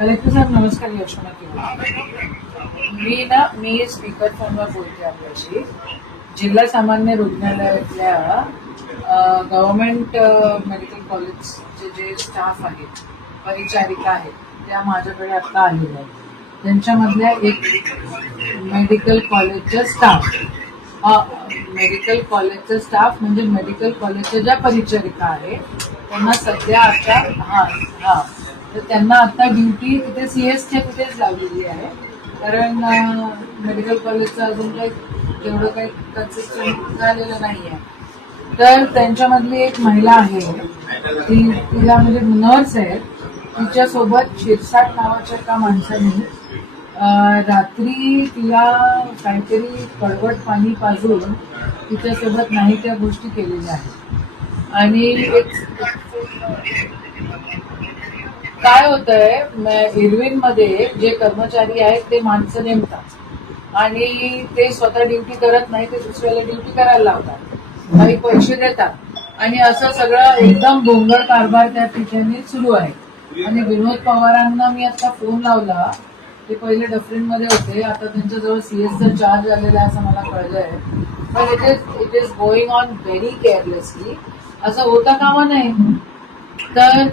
Collector साहेब नमस्कार. यशोमती मी speaker फोनवर बोलते आपल्याशी. जिल्हा सामान्य रुग्णालयातल्या गव्हर्नमेंट मेडिकल कॉलेजचे जे स्टाफ आहेत, परिचारिका आहेत, त्या माझ्याकडे आता आलेल्या आहेत. त्यांच्यामधल्या एक मेडिकल कॉलेजचा स्टाफ म्हणजे मेडिकल कॉलेजच्या ज्या परिचारिका आहेत त्यांना सध्या आता तर त्यांना आता ड्युटी तिथे सीएसच्या तिथेच लावलेली आहे. कारण मेडिकल कॉलेजचं अजून काही तेवढं काही कन्सिस्टंट झालेलं नाही आहे. तर त्यांच्यामधली एक महिला आहे, तिला म्हणजे नर्स आहे, तिच्यासोबत शिरसाट नावाच्या एका माणसाने रात्री तिला काहीतरी कडवट पाणी पाजून तिच्यासोबत नाही त्या गोष्टी केलेल्या आहेत. आणि काय होतंय, इरविनमध्ये जे कर्मचारी आहेत ते माणसं नेमतात आणि ते स्वतः ड्युटी करत नाही, ते दुसऱ्याला ड्युटी करायला लावतात, काही पैसे देतात आणि असं सगळं एकदम गोंधळ कारभार त्या ठिकाणी सुरू आहे. आणि विनोद पवारांना मी आता फोन लावला, ते पहिले डफरीनमध्ये होते, आता त्यांच्याजवळ सीएसचा चार्ज आलेला आहे असं मला कळलंय. पण it is going on very carelessly. असं होता कामा नाही. तर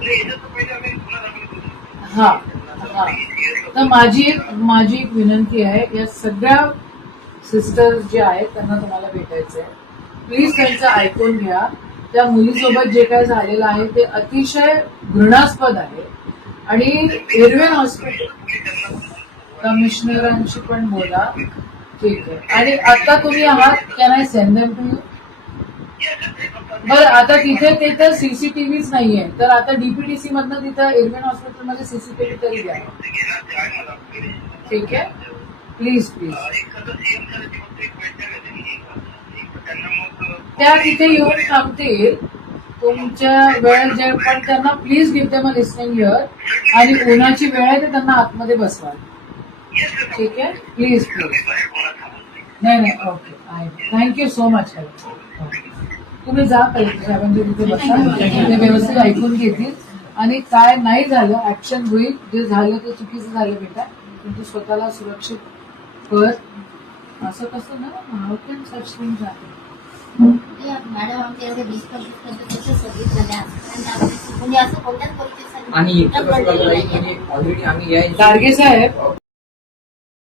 तर माझी एक विनंती आहे, या सगळ्या सिस्टर्स जे आहेत त्यांना तुम्हाला भेटायचं आहे. प्लीज त्यांचं ऐकून घ्या. त्या मुलीसोबत जे काय झालेलं आहे ते अतिशय घृणास्पद आहे. आणि इरविन हॉस्पिटल कमिशनरांशी पण बोला. ठीक आहे. आणि आता तुम्ही आहात, can I send them to you? बरं, आता तिथे सीसीटीव्हीच नाहीये, तर आता डीपीडीसी मधनं तिथं इरविन हॉस्पिटलमध्ये सीसीटीव्ही तरी द्या. ठीक आहे, प्लीज. त्या तिथे येऊन थांबतील तुमच्या वेळ जे, पण त्यांना please give them a listening here. आणि उन्हाची वेळ आहे तर त्यांना आतमध्ये बसवा. ठीक आहे, प्लीज. नाही, ओके, थँक्यू सो मच. तुम्ही जा कलेक्टर साहेबांच्या तिथे बसा, ते व्यवस्थित ऐकून घेतील आणि काय नाही झालं ऍक्शन होईल. जे झालं ते चुकीचं झालं बेटा, पण तू स्वतःला सुरक्षित कर. असं कसं ना, how can such things happen? आणि गाडगे साहेब,